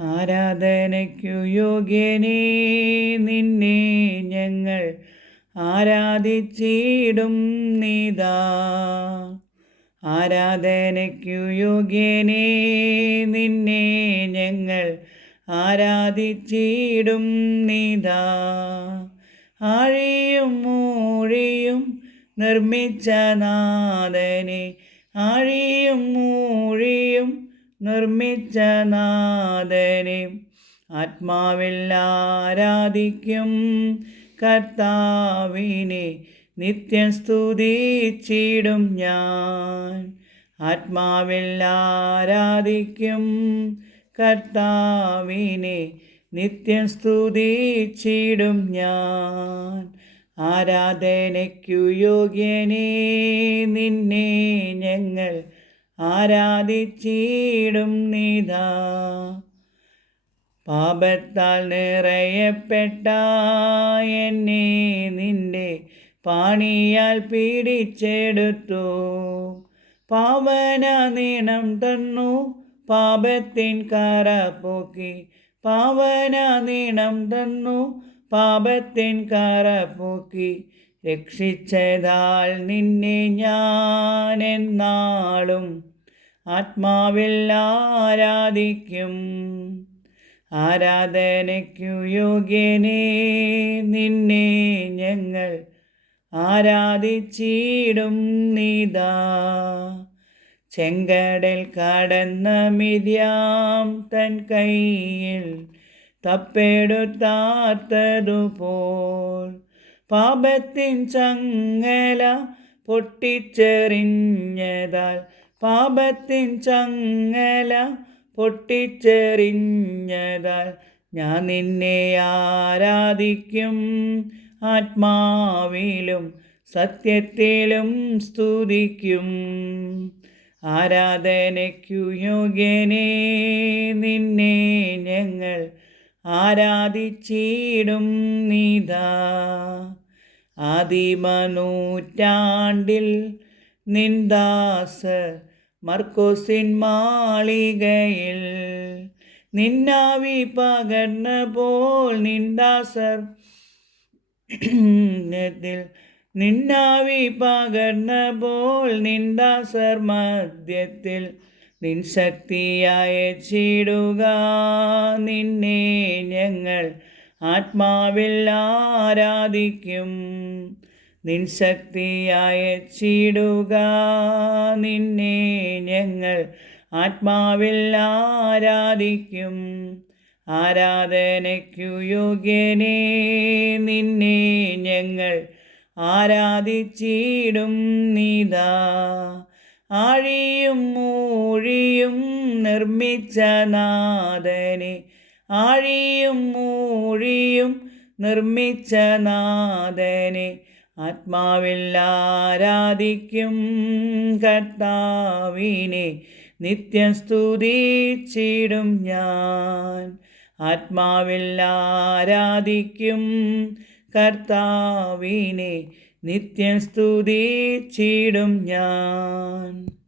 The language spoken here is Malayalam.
ആരാധനയ്ക്കു യോഗ്യനേ നിന്നെ ഞങ്ങൾ ആരാധിച്ചിടും നീതാ. ആരാധനയ്ക്കു യോഗ്യനേ നിന്നെ ഞങ്ങൾ ആരാധിച്ചിടും നീതാ. ആഴിയും മൂഴിയും നിർമ്മിച്ച നാഥനെ, ആഴിയും മൂഴിയും നിർമ്മിച്ച നാഥനെ, ആത്മാവിൽ ആരാധിക്കും കർത്താവിനെ നിത്യം സ്തുതിച്ചിടും ഞാൻ. ആത്മാവിൽ ആരാധിക്കും കർത്താവിനെ നിത്യം സ്തുതിച്ചിടും ഞാൻ. ആരാധനയ്ക്കു യോഗ്യനേ നിന്നെ ഞങ്ങൾ ആരാധിച്ചിടും നീതാ. പാപത്താൽ നിറയപ്പെട്ട എന്നെ നിന്റെ പാണിയാൽ പിടിച്ചെടുത്തു. പാവന നീണം തന്നു പാപത്തിൻ കറ പോക്കി. പാവന നീണം തന്നു പാപത്തിൻ കറ പോക്കി. രക്ഷിച്ചതാൽ നിന്നെ ഞാൻ എന്നാളും ആത്മാവിൽ ആരാധിക്കും. ആരാധനയ്ക്കു യോഗ്യനേ നിന്നെ ഞങ്ങൾ ആരാധിച്ചിടും നീതാ. ചെങ്കടൽ കടന്ന മിദ്യാം തൻ കയ്യിൽ തപ്പെടുത്താത്തതുപോൽ പാപത്തിൻ ചങ്ങല പൊട്ടിച്ചെറിഞ്ഞതാൽ, പാപത്തിൻ ചങ്ങല പൊട്ടിച്ചെറിഞ്ഞതാൽ ഞാൻ നിന്നെ ആരാധിക്കും. ആത്മാവിലും സത്യത്തിലും സ്തുതിക്കും. ആരാധനയ്ക്കു യോഗ്യനേ നിന്നെ ഞങ്ങൾ ആരാധിച്ചിടും നീതാ. ആദിമനൂറ്റാണ്ടിൽ നിന്ദാസർ മർക്കോസിൻ മാളികയിൽ നിന്നാവി പകർന്ന പോൽ നിന്ദാസർ നിന്നാവി പകർന്ന പോൽ നിന്ദാസർ മധ്യത്തിൽ നിൻ ശക്തിയായ ചീടുക. നിന്നെ ഞങ്ങൾ ആത്മാവിൽ ആരാധിക്കും. നിൻ ശക്തിയായ ചീടുക. നിന്നെ ഞങ്ങൾ ആത്മാവിൽ ആരാധിക്കും. ആരാധനയ്ക്കു യോഗ്യനേ നിന്നെ ഞങ്ങൾ ആരാധിച്ചിടും നീതാ. ആഴിയും മൂഴിയും നിർമ്മിച്ച നാഥനെ, ആഴിയും മൂഴിയും നിർമ്മിച്ച നാഥനെ, ആത്മാവിൽ ആരാധിക്കും കർത്താവിനെ നിത്യം സ്തുതിച്ചിടും ഞാൻ. ആത്മാവിൽ ആരാധിക്കും കർത്താവിനെ നിത്യം സ്തുതിച്ചിടും ഞാൻ.